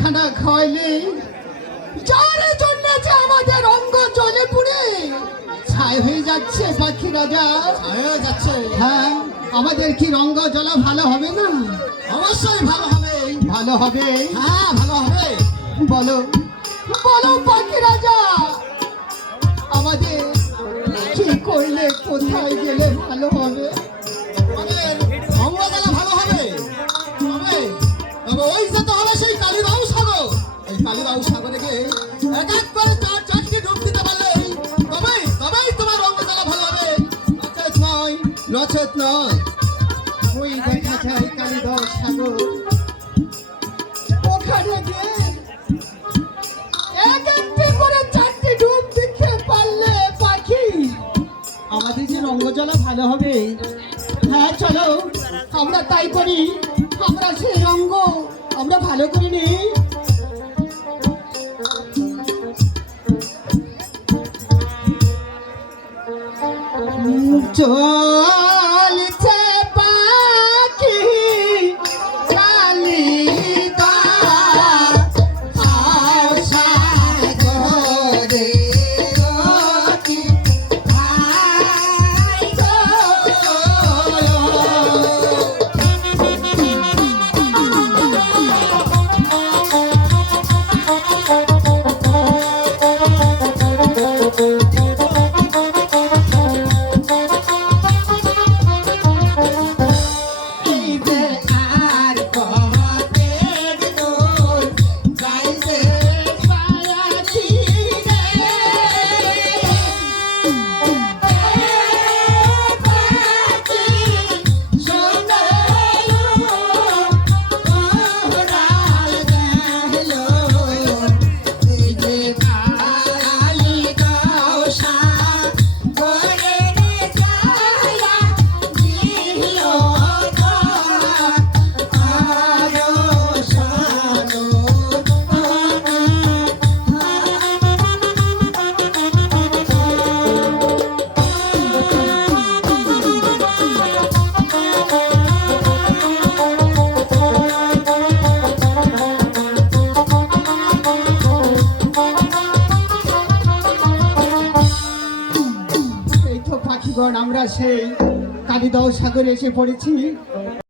খানা খাওয়াইলে যার জন্য যে আমাদের অঙ্গ জলে পুড়ে ছাই হয়ে যাচ্ছে পাখি রাজা, হয়ে যাচ্ছে। হ্যাঁ আমাদের কি রঙ্গ জলা ভালো হবে না? অবশ্যই ভালো হবে। ভালো হবে, হ্যাঁ ভালো হবে। বলো বলো পাখি রাজা, আমাদের কি করলে কোথায় গেলে ভালো হবে? আমাদের অঙ্গজলা ভালো হবে। তবে তবে ওই যে তো হবে সেই কালীবাউ সাগর। এই কালীবাউ সাগরে গিয়ে এক এক করে চারটি ডুব দিতে পারলে তবেই তোমার অঙ্গজলা ভালো হবে। নচেত নয়, নচেত নয়। ওই দেখা যায় কালীবাউ সাগর, ওখানে গিয়ে এক একটি করে চারটি ডুব দিতে পারলে পাখি আমাদের যে রঙ্গজলা ভালো হবে। হ্যাঁ চলো আমরা তাই করি, আমরা সেই রঙ্গ আমরা ভালো করে নিই। চলছে পাখি কালিদাস সাগরে অতি ভাই গো। এই যে আর কতেক দূর যাইতে পারাছি রে, পাখি শোনো ওরাল গেল, এই যে কালীবাউ সাগরে যায়া দিল গো আরো সানো। এই তো পাখিগণ আমরা সেই কালিদাউ সাগরে এসে পড়েছি।